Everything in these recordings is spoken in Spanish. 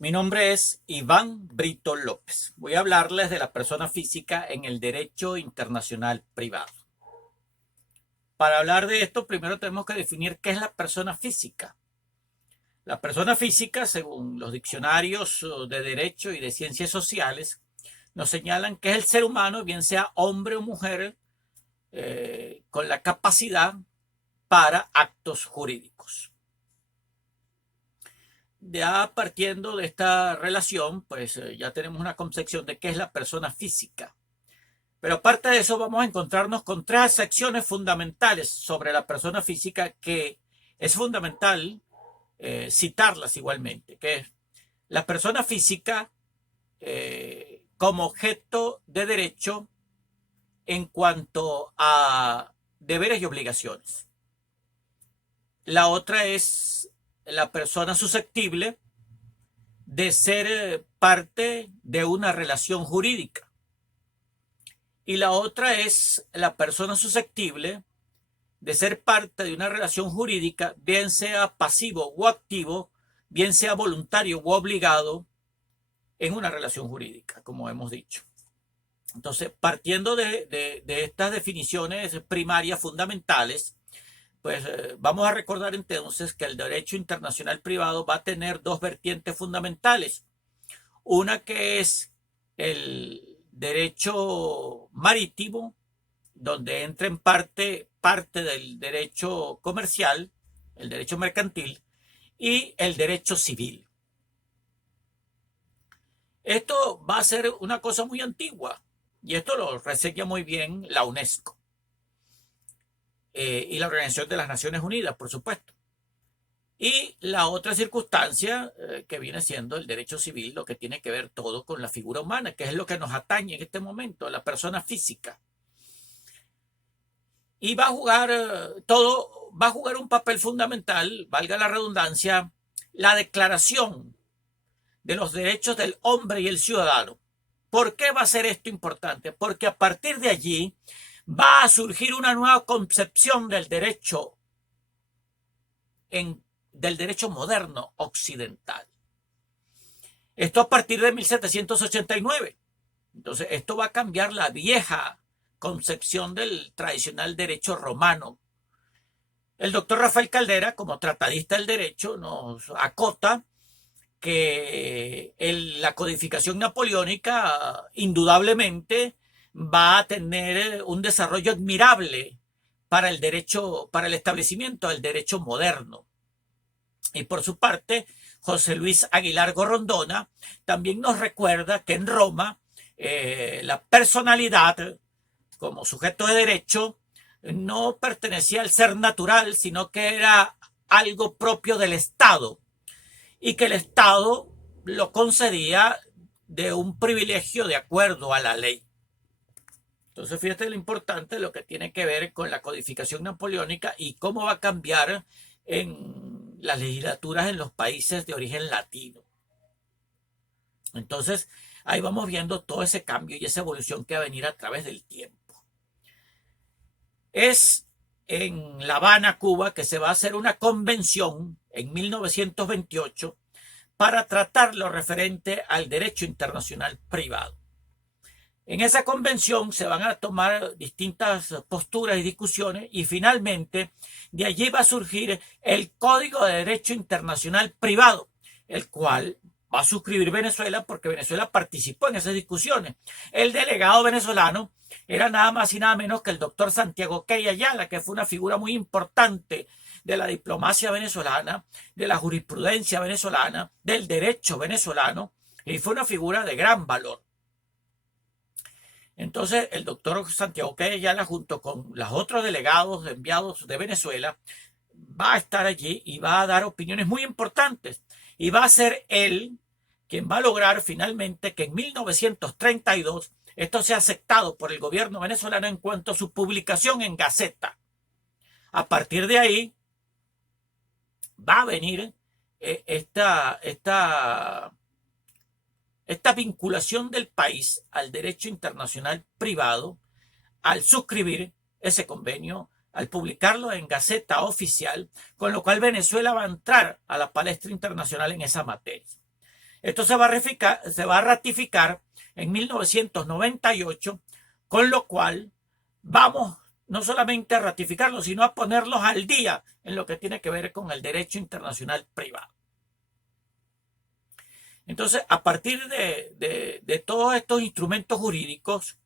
Mi nombre es Iván Brito López. Voy a hablarles de la persona física en el derecho internacional privado. Para hablar de esto, primero tenemos que definir qué es la persona física. La persona física, según los diccionarios de derecho y de ciencias sociales, nos señalan que es el ser humano, bien sea hombre o mujer, con la capacidad para actos jurídicos. Ya partiendo de esta relación, pues ya tenemos una concepción de qué es la persona física. Pero aparte de eso, vamos a encontrarnos con tres secciones fundamentales sobre la persona física que es fundamental citarlas igualmente, que es la persona física como objeto de derecho en cuanto a deberes y obligaciones. La otra es la persona susceptible de ser parte de una relación jurídica. Y la otra es la persona susceptible de ser parte de una relación jurídica, bien sea pasivo o activo, bien sea voluntario o obligado en una relación jurídica, como hemos dicho. Entonces, partiendo de estas definiciones primarias fundamentales, pues vamos a recordar entonces que el derecho internacional privado va a tener dos vertientes fundamentales. Una que es el derecho marítimo, donde entra en parte del derecho comercial, el derecho mercantil y el derecho civil. Esto va a ser una cosa muy antigua y esto lo reseña muy bien la UNESCO y la Organización de las Naciones Unidas, por supuesto. Y la otra circunstancia que viene siendo el derecho civil, lo que tiene que ver todo con la figura humana, que es lo que nos atañe en este momento, la persona física. Y va a jugar todo, va a jugar un papel fundamental, valga la redundancia, la declaración de los derechos del hombre y el ciudadano. ¿Por qué va a ser esto importante? Porque a partir de allí va a surgir una nueva concepción del derecho moderno occidental. Esto a partir de 1789. Entonces, esto va a cambiar la vieja concepción del tradicional derecho romano. El doctor Rafael Caldera, como tratadista del derecho, nos acota que la codificación napoleónica indudablemente va a tener un desarrollo admirable para el derecho, para el establecimiento del derecho moderno. Y por su parte, José Luis Aguilar Gorrondona también nos recuerda que en Roma la personalidad como sujeto de derecho no pertenecía al ser natural, sino que era algo propio del Estado y que el Estado lo concedía de un privilegio de acuerdo a la ley. Entonces, fíjate lo importante de lo que tiene que ver con la codificación napoleónica y cómo va a cambiar en las legislaturas en los países de origen latino. Entonces, ahí vamos viendo todo ese cambio y esa evolución que va a venir a través del tiempo. Es en La Habana, Cuba, que se va a hacer una convención en 1928 para tratar lo referente al derecho internacional privado. En esa convención se van a tomar distintas posturas y discusiones y finalmente de allí va a surgir el Código de Derecho Internacional Privado, el cual va a suscribir Venezuela porque Venezuela participó en esas discusiones. El delegado venezolano era nada más y nada menos que el doctor Santiago Key Ayala, que fue una figura muy importante de la diplomacia venezolana, de la jurisprudencia venezolana, del derecho venezolano, y fue una figura de gran valor. Entonces, el doctor Santiago Key Ayala, junto con los otros delegados enviados de Venezuela, va a estar allí y va a dar opiniones muy importantes. Y va a ser él quien va a lograr finalmente que en 1932 esto sea aceptado por el gobierno venezolano en cuanto a su publicación en Gaceta. A partir de ahí va a venir esta vinculación del país al derecho internacional privado al suscribir ese convenio, al publicarlo en Gaceta Oficial, con lo cual Venezuela va a entrar a la palestra internacional en esa materia. Esto se va a ratificar en 1998, con lo cual vamos no solamente a ratificarlo, sino a ponerlos al día en lo que tiene que ver con el derecho internacional privado. Entonces, a partir de todos estos instrumentos jurídicos,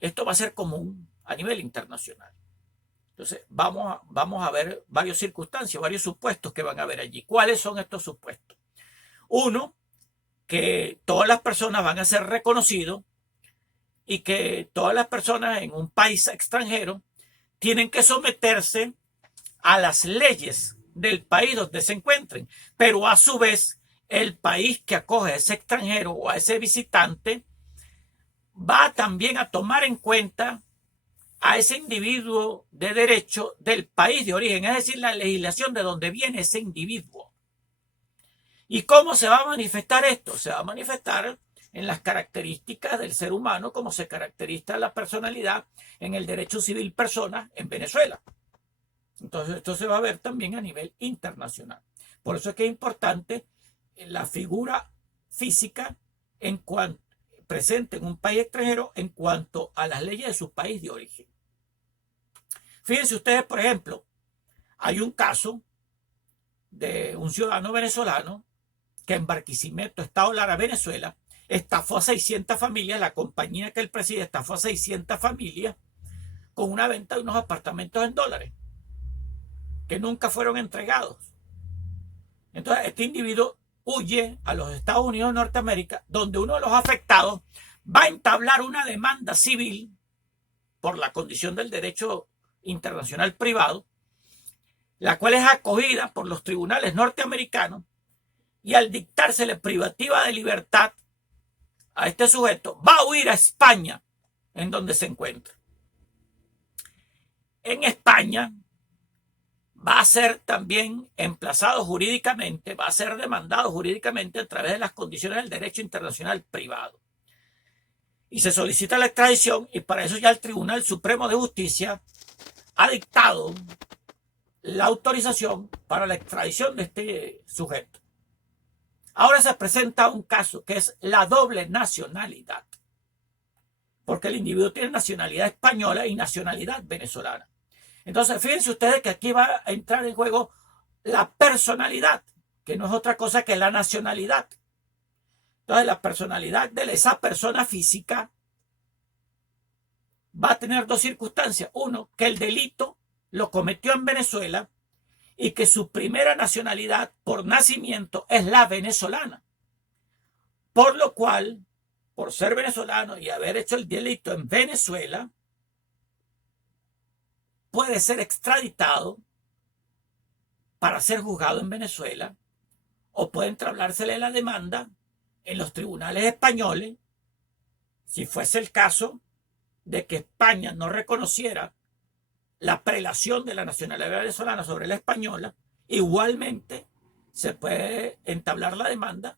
esto va a ser común a nivel internacional. Entonces, vamos a ver varias circunstancias, varios supuestos que van a haber allí. ¿Cuáles son estos supuestos? Uno, que todas las personas van a ser reconocidos y que todas las personas en un país extranjero tienen que someterse a las leyes del país donde se encuentren, pero a su vez el país que acoge a ese extranjero o a ese visitante va también a tomar en cuenta a ese individuo de derecho del país de origen, es decir, la legislación de donde viene ese individuo. ¿Y cómo se va a manifestar esto? Se va a manifestar en las características del ser humano, como se caracteriza la personalidad en el derecho civil persona en Venezuela. Entonces, esto se va a ver también a nivel internacional. Por eso es que es importante la figura física en cuanto presente en un país extranjero en cuanto a las leyes de su país de origen. Fíjense ustedes, por ejemplo, hay un caso de un ciudadano venezolano que en Barquisimeto, Estado Lara, Venezuela, estafó a 600 familias, la compañía que él preside estafó a 600 familias con una venta de unos apartamentos en dólares que nunca fueron entregados. Entonces, este individuo huye a los Estados Unidos de Norteamérica, donde uno de los afectados va a entablar una demanda civil por la condición del derecho internacional privado, la cual es acogida por los tribunales norteamericanos, y al dictársele privativa de libertad a este sujeto, va a huir a España, en donde se encuentra. En España va a ser también emplazado jurídicamente, va a ser demandado jurídicamente a través de las condiciones del derecho internacional privado. Y se solicita la extradición, y para eso ya el Tribunal Supremo de Justicia ha dictado la autorización para la extradición de este sujeto. Ahora se presenta un caso que es la doble nacionalidad, porque el individuo tiene nacionalidad española y nacionalidad venezolana. Entonces, fíjense ustedes que aquí va a entrar en juego la personalidad, que no es otra cosa que la nacionalidad. Entonces, la personalidad de esa persona física va a tener dos circunstancias. Uno, que el delito lo cometió en Venezuela y que su primera nacionalidad por nacimiento es la venezolana. Por lo cual, por ser venezolano y haber hecho el delito en Venezuela, puede ser extraditado para ser juzgado en Venezuela, o puede entablársele la demanda en los tribunales españoles, si fuese el caso de que España no reconociera la prelación de la nacionalidad venezolana sobre la española. Igualmente se puede entablar la demanda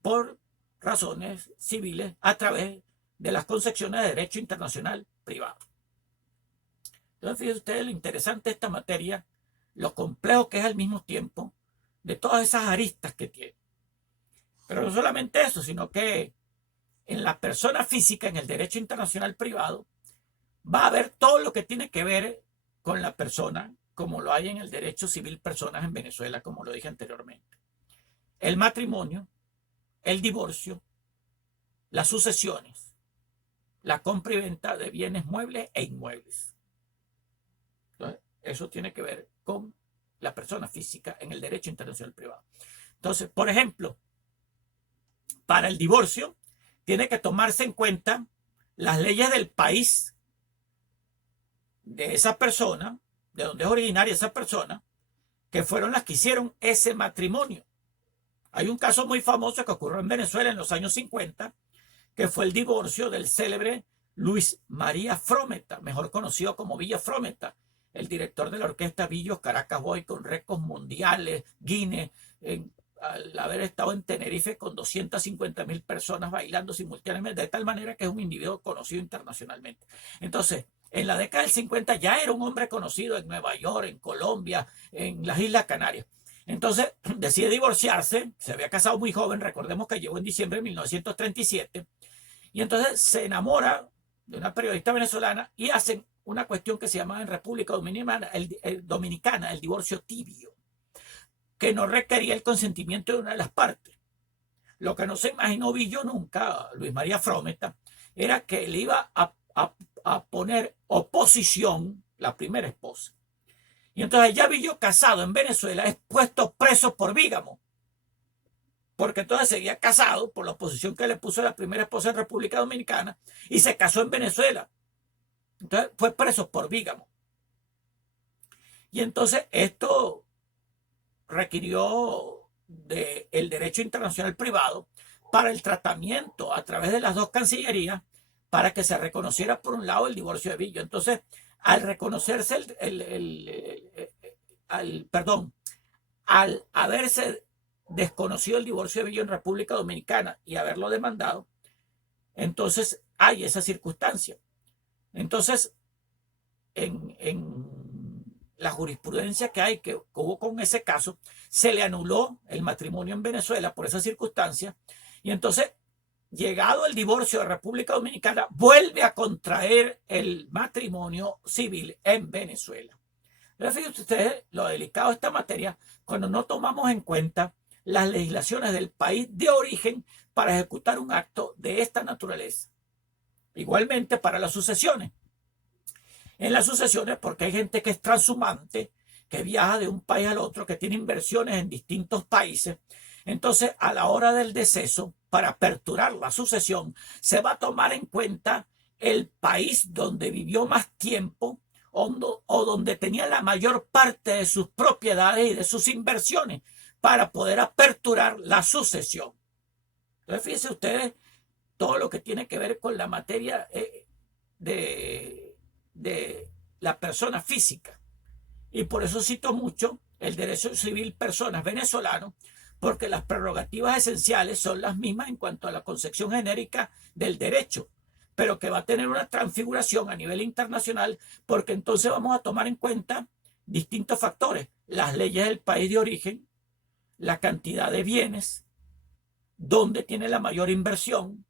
por razones civiles a través de las concepciones de derecho internacional privado. Entonces, fíjense ustedes lo interesante de esta materia, lo complejo que es al mismo tiempo, de todas esas aristas que tiene. Pero no solamente eso, sino que en la persona física, en el derecho internacional privado, va a haber todo lo que tiene que ver con la persona, como lo hay en el derecho civil personas en Venezuela, como lo dije anteriormente. El matrimonio, el divorcio, las sucesiones, la compra y venta de bienes muebles e inmuebles. Entonces, eso tiene que ver con la persona física en el derecho internacional privado. Entonces, por ejemplo, para el divorcio, tiene que tomarse en cuenta las leyes del país de esa persona, de donde es originaria esa persona, que fueron las que hicieron ese matrimonio. Hay un caso muy famoso que ocurrió en Venezuela en los años 50, que fue el divorcio del célebre Luis María Frometa, mejor conocido como Villa Frometa, el director de la orquesta Villos Caracas Boy, con récords mundiales, Guinness, al haber estado en Tenerife con 250.000 personas bailando simultáneamente, de tal manera que es un individuo conocido internacionalmente. Entonces, en la década del 50 ya era un hombre conocido en Nueva York, en Colombia, en las Islas Canarias. Entonces decide divorciarse, se había casado muy joven, recordemos que llegó en diciembre de 1937, y entonces se enamora de una periodista venezolana y hacen una cuestión que se llamaba en República Dominicana el divorcio tibio, que no requería el consentimiento de una de las partes. Lo que no se imaginó Billo nunca, Luis María Frometa, era que le iba a poner oposición la primera esposa. Y entonces ya Billo, casado en Venezuela, es puesto preso por bígamo, porque entonces seguía casado por la oposición que le puso la primera esposa en República Dominicana y se casó en Venezuela. Entonces fue preso por bígamo. Y entonces esto requirió del derecho internacional privado para el tratamiento a través de las dos cancillerías para que se reconociera por un lado el divorcio de Billo. Entonces, al reconocerse al haberse desconocido el divorcio de Billo en República Dominicana y haberlo demandado, entonces hay esa circunstancia. Entonces, en la jurisprudencia que hay, que hubo con ese caso, se le anuló el matrimonio en Venezuela por esa circunstancia, y entonces, llegado el divorcio de República Dominicana, vuelve a contraer el matrimonio civil en Venezuela. Pero fíjense ustedes lo delicado de esta materia cuando no tomamos en cuenta las legislaciones del país de origen para ejecutar un acto de esta naturaleza. Igualmente para las sucesiones. En las sucesiones, porque hay gente que es transhumante, que viaja de un país al otro, que tiene inversiones en distintos países. Entonces, a la hora del deceso, para aperturar la sucesión, se va a tomar en cuenta el país donde vivió más tiempo o donde tenía la mayor parte de sus propiedades y de sus inversiones para poder aperturar la sucesión. Entonces, fíjense ustedes todo lo que tiene que ver con la materia de la persona física. Y por eso cito mucho el derecho civil personas venezolano, porque las prerrogativas esenciales son las mismas en cuanto a la concepción genérica del derecho, pero que va a tener una transfiguración a nivel internacional, porque entonces vamos a tomar en cuenta distintos factores: las leyes del país de origen, la cantidad de bienes, dónde tiene la mayor inversión,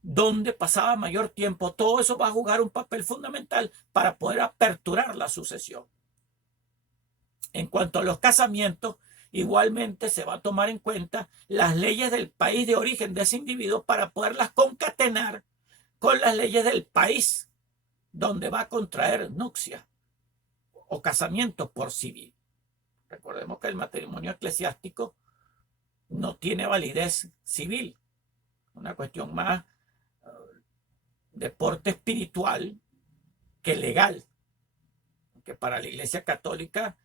dónde pasaba mayor tiempo. Todo eso va a jugar un papel fundamental para poder aperturar la sucesión. En cuanto a los casamientos, igualmente se va a tomar en cuenta las leyes del país de origen de ese individuo para poderlas concatenar con las leyes del país donde va a contraer nupcias o casamiento por civil. Recordemos que el matrimonio eclesiástico no tiene validez civil, una cuestión más deporte espiritual que legal, que para la Iglesia Católica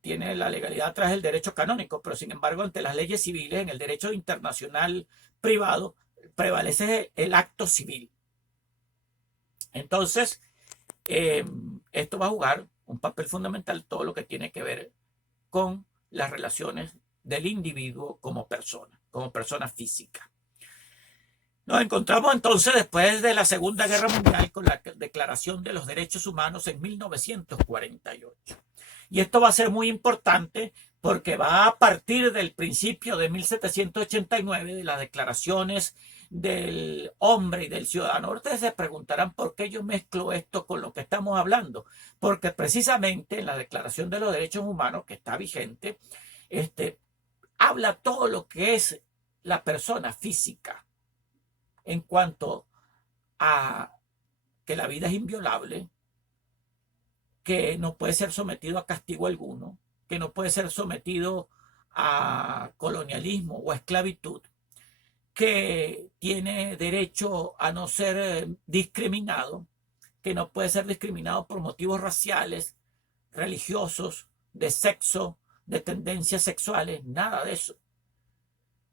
tiene la legalidad tras el derecho canónico, pero sin embargo ante las leyes civiles, en el derecho internacional privado, prevalece el acto civil. Entonces, esto va a jugar un papel fundamental todo lo que tiene que ver con las relaciones del individuo como persona física. Nos encontramos entonces después de la Segunda Guerra Mundial con la Declaración de los Derechos Humanos en 1948. Y esto va a ser muy importante porque va a partir del principio de 1789 de las declaraciones del hombre y del ciudadano. Ustedes se preguntarán por qué yo mezclo esto con lo que estamos hablando. Porque precisamente en la Declaración de los Derechos Humanos, que está vigente, habla todo lo que es la persona física en cuanto a que la vida es inviolable, que no puede ser sometido a castigo alguno, que no puede ser sometido a colonialismo o a esclavitud, que tiene derecho a no ser discriminado, que no puede ser discriminado por motivos raciales, religiosos, de sexo, de tendencias sexuales, nada de eso.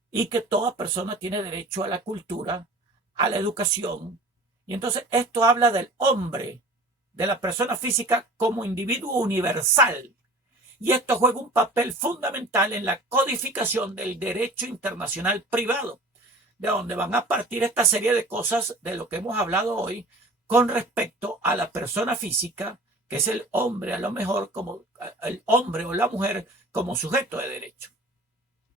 Y que toda persona tiene derecho a la cultura, a la educación. Y entonces esto habla del hombre, de la persona física como individuo universal. Y esto juega un papel fundamental en la codificación del derecho internacional privado, de donde van a partir esta serie de cosas de lo que hemos hablado hoy con respecto a la persona física, que es el hombre, a lo mejor como el hombre o la mujer como sujeto de derecho.